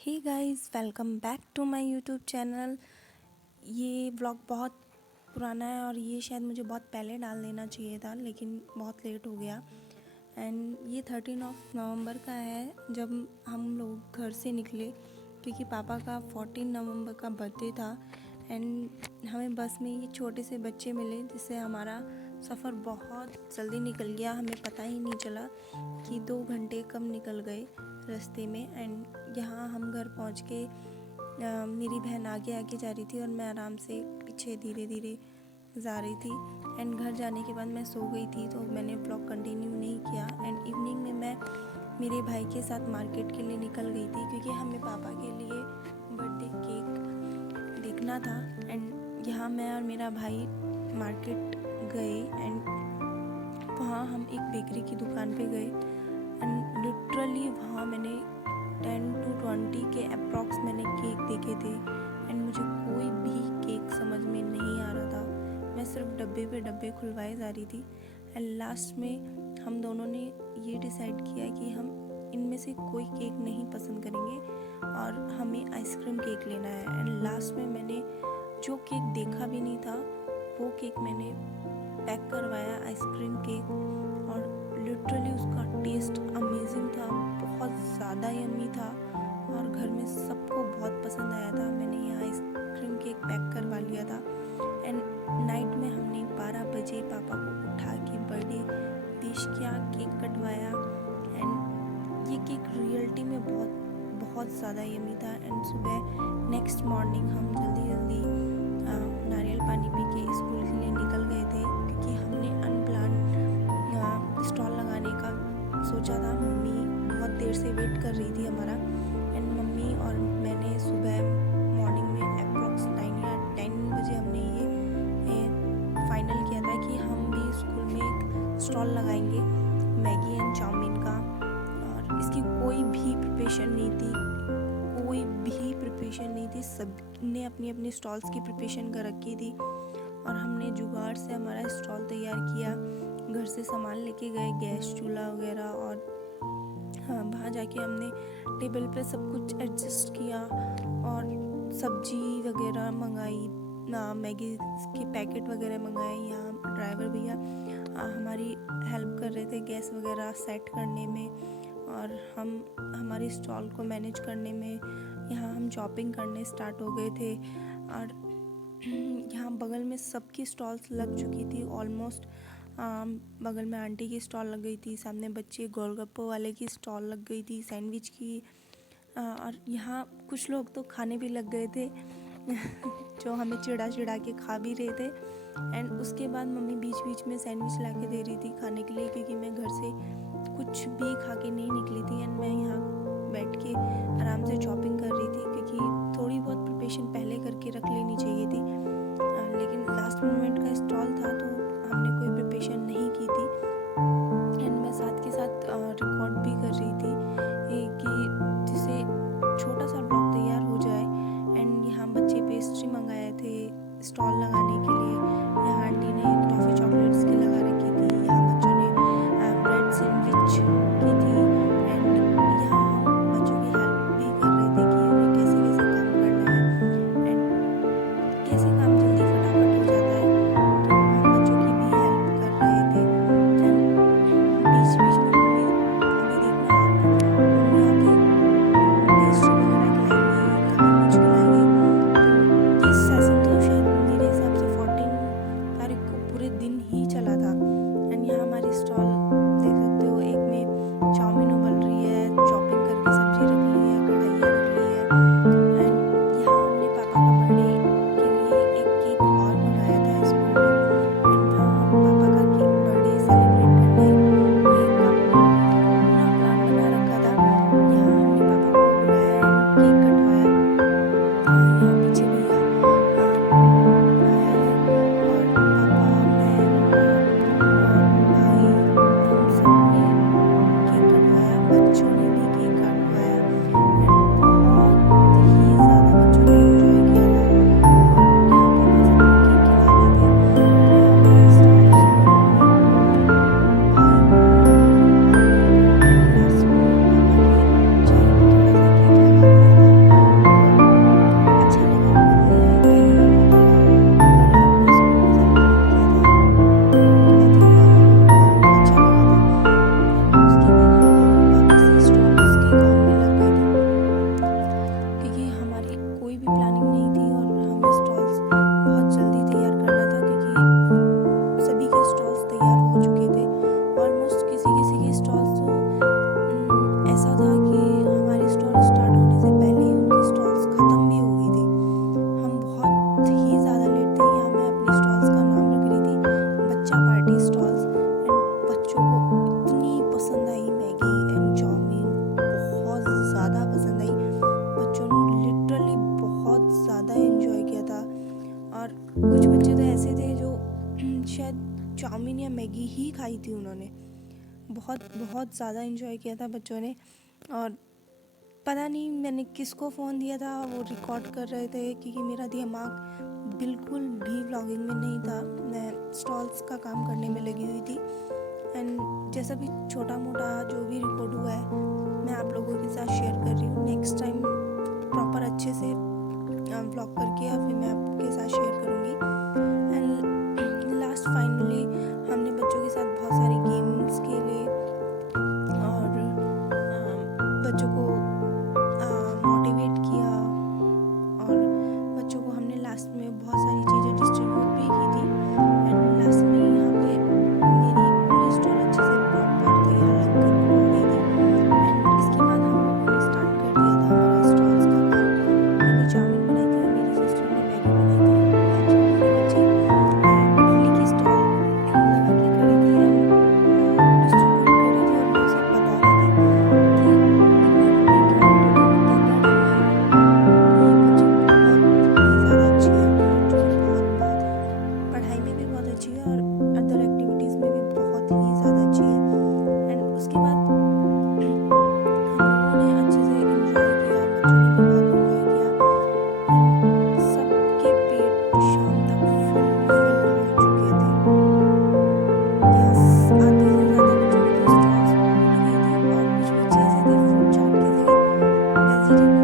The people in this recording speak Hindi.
Hey guys, welcome back to my YouTube channel. ये व्लॉग बहुत पुराना है और ये शायद मुझे बहुत पहले डाल देना चाहिए था, लेकिन बहुत लेट हो गया। एंड ये 13 नवंबर का है जब हम लोग घर से निकले, क्योंकि पापा का 14 नवंबर का बर्थडे था। एंड हमें बस में ये छोटे से बच्चे मिले, जिससे हमारा सफ़र बहुत जल्दी निकल गया। हमें पता ही नहीं चला कि 2 घंटे कब निकल गए रास्ते में। एंड यहाँ हम घर पहुँच के मेरी बहन आगे आगे जा रही थी और मैं आराम से पीछे धीरे धीरे जा रही थी। एंड घर जाने के बाद मैं सो गई थी, तो मैंने व्लॉग कंटिन्यू नहीं किया। एंड इवनिंग में मैं मेरे भाई के साथ मार्केट के लिए निकल गई थी, क्योंकि हमें पापा के लिए बर्थडे केक देखना था। एंड यहाँ मैं और मेरा भाई मार्केट गए एंड वहाँ हम एक बेकरी की दुकान पे गए। एंड लिटरली वहाँ मैंने 10 to 20 के अप्रॉक्स मैंने केक देखे थे। एंड मुझे कोई भी केक समझ में नहीं आ रहा था। मैं सिर्फ डब्बे पे डब्बे खुलवाए जा रही थी। एंड लास्ट में हम दोनों ने ये डिसाइड किया कि हम इनमें से कोई केक नहीं पसंद करेंगे और हमें आइसक्रीम केक लेना है। एंड लास्ट में मैंने जो केक देखा भी नहीं था वो केक मैंने पैक करवाया, आइसक्रीम केक। और लिटरली उसका टेस्ट अमेजिंग था, बहुत ज़्यादा यम्मी था और घर में सबको बहुत पसंद आया था। मैंने यहाँ आइसक्रीम केक पैक करवा लिया था। एंड नाइट में हमने 12 बजे पापा को उठा के बर्थडे विश किया, केक कटवाया। एंड ये केक रियलिटी में बहुत बहुत ज़्यादा यम्मी था। एंड सुबह नेक्स्ट मॉर्निंग हम जल्दी जल्दी नारियल पानी पी के स्कूल के लिए निकल गए थे, क्योंकि हमने अनप्लान स्टॉल लगाने का सोचा था। मम्मी बहुत देर से वेट कर रही थी हमारा। एंड मम्मी और मैंने सुबह मॉर्निंग में अप्रॉक्स 9 या 10 बजे हमने ये फाइनल किया था कि हम भी स्कूल में एक स्टॉल लगाएंगे मैगी एंड चाउमीन का। और इसकी कोई भी प्रिपरेशन नहीं थी, कोई भी प्रिपरेशन नहीं थी। सब ने अपनी अपनी स्टॉल्स की प्रिपरेशन कर रखी थी और हमने जुगाड़ से हमारा स्टॉल तैयार किया। घर से सामान लेके गए, गैस चूल्हा वगैरह, और हाँ वहाँ जाके हमने टेबल पे सब कुछ एडजस्ट किया और सब्जी वगैरह मंगाई, मैगी के पैकेट वगैरह मंगाए। यहाँ ड्राइवर भैया हमारी हेल्प कर रहे थे गैस वगैरह सेट करने में और हम हमारी स्टॉल को मैनेज करने में। यहाँ हम शॉपिंग करने स्टार्ट हो गए थे और यहाँ बगल में सबकी स्टॉल्स लग चुकी थी ऑलमोस्ट। बगल में आंटी की स्टॉल लग गई थी, सामने बच्चे गोलगप्पे वाले की स्टॉल लग गई थी, सैंडविच की। और यहाँ कुछ लोग तो खाने भी लग गए थे जो हमें चिढ़ा चिढ़ा के खा भी रहे थे। एंड उसके बाद मम्मी बीच बीच में सैंडविच ला के दे रही थी खाने के लिए, क्योंकि मैं घर से कुछ भी खा के नहीं निकली थी। एंड मैं यहाँ बैठ के आराम से शॉपिंग कर रही थी, क्योंकि थोड़ी बहुत प्रिपरेशन पहले करके रख लेनी चाहिए थी। लेकिन लास्ट मोमेंट का स्टॉल था तो हमने कोई प्रिपरेशन नहीं की थी। एंड मैं साथ के साथ रिकॉर्ड भी कर रही थी कि जिससे छोटा सा ब्लॉग तैयार हो जाए। एंड यहाँ बच्चे पेस्ट्री मंगाए थे स्टॉल लगाने के लिए। यहाँ आंटी ने टॉफ़ी चॉकलेट्स की लगा रखी थी, यहाँ बच्चों ने ब्रेड सैंडविच की थी। एंड यहाँ या मैगी ही खाई थी उन्होंने। बहुत बहुत ज़्यादा इन्जॉय किया था बच्चों ने। और पता नहीं मैंने किसको फ़ोन दिया था, वो रिकॉर्ड कर रहे थे, क्योंकि मेरा दिमाग बिल्कुल भी व्लॉगिंग में नहीं था, मैं स्टॉल्स का काम करने में लगी हुई थी। एंड जैसा भी छोटा मोटा जो भी रिकॉर्ड हुआ है मैं आप लोगों के साथ शेयर कर रही हूँ। नेक्स्ट टाइम प्रॉपर अच्छे से व्लॉग करके या फिर मैं आपके साथ शेयर करूँगी। एंड लास्ट फाइनली हमने बच्चों के साथ बहुत सारे गेम्स खेले और बच्चों को मोटिवेट किया, और बच्चों को हमने लास्ट में बहुत सारी चीज़ें डिस्ट्रीब्यूट भी की थी। एंड लास्ट में यहाँ पे मेरी पूरी स्टॉल अच्छे से प्रॉपर तैयार लगकर हो गई थी। एंड इसके बाद हम लोगों ने स्टार्ट कर दिया था हमारा स्टॉल्स का काम। मैंने चाउमीन बनाई थी और मेरी सिस्टर ने मैगी बनाई थी। हम सभी के बच्चे इडली की स्टॉल लगा के खड़े थे एंड डिस्ट्रीब्यूट कर रही थी, और मैं उसे बता रही थी कि देखना कितना एंटरटेनमेंट करना है। ये बच्चे बहुत ही ज़्यादा अच्छे हैं, जो बहुत पढ़ाई में भी बहुत अच्छी है और अदर एक्टिविटीज़ में भी बहुत ही ज़्यादा अच्छी है। एंड उसके बाद हम लोगों ने अच्छे से एंजॉय किया, बच्चों ने भी बहुत एंजॉय किया। एंड सबके पेट शाम तक फुल हो चुके थे। यहाँ आधे से ज़्यादा बच्चों की तो स्टॉल्स भूल गई थी, और कुछ बच्चे ऐसे थे फ्रूट चाट की जगह वेजिटेबल